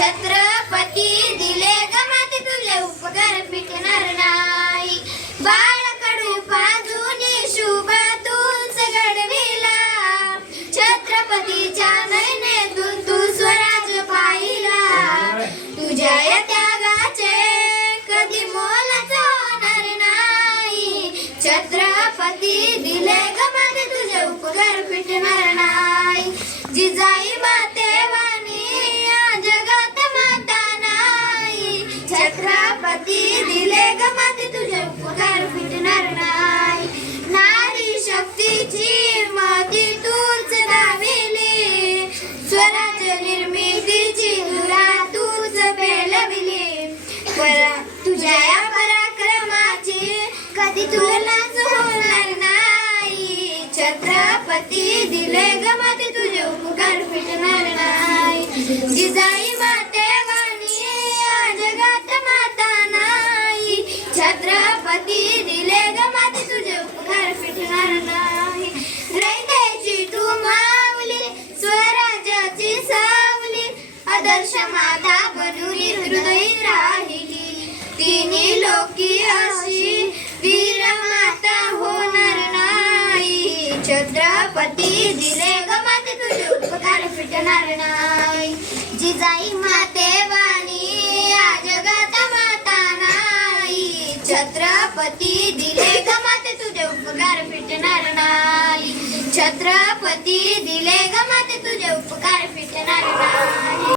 छत्रपती दिले ग माते तुझे उपकार फिटणार नाही. बाळकडू पाजूनी शुभ तूच घडविला, छत्रपतीच्या नयनेतून तू स्वराज पाहिला. तुझ्या या त्यागाचे कधी मोलच होणार नाही. छत्रपती दिले ग माते तुझे उपकार फिटणार नाही. जिजाई माते छत्रपती दिले ग माते तुझे उपकार फिटणार नाही. नारी शक्तीची माती तूच दाविली, स्वराज निर्मितीची धुरा तूच पेलविली. तुझ्या या पराक्रमाची कधी तुलनाच होणार नाही. छत्रपती दिले ग माते तुझे उपकार फिटणार नाही. जिजाई माते छत्रपती दिले ग माते तुझे उपकार फिटणार नाही. रयतेची तू माऊली, स्वराज्याची सावली, आदर्श माता बनून हृदयी राहिली. तिन्ही लोकी अशी वीर माता होणार नाही. छत्रपती दिले ग माते तुझे उपकार फिटणार नाही. जिजाई माते वाणी या जगात माता नाही. छत्रपती दिले ग माते तुझे उपकार फिटणार नाही. छत्रपती दिले ग माते तुझे उपकार फिटणार नाही.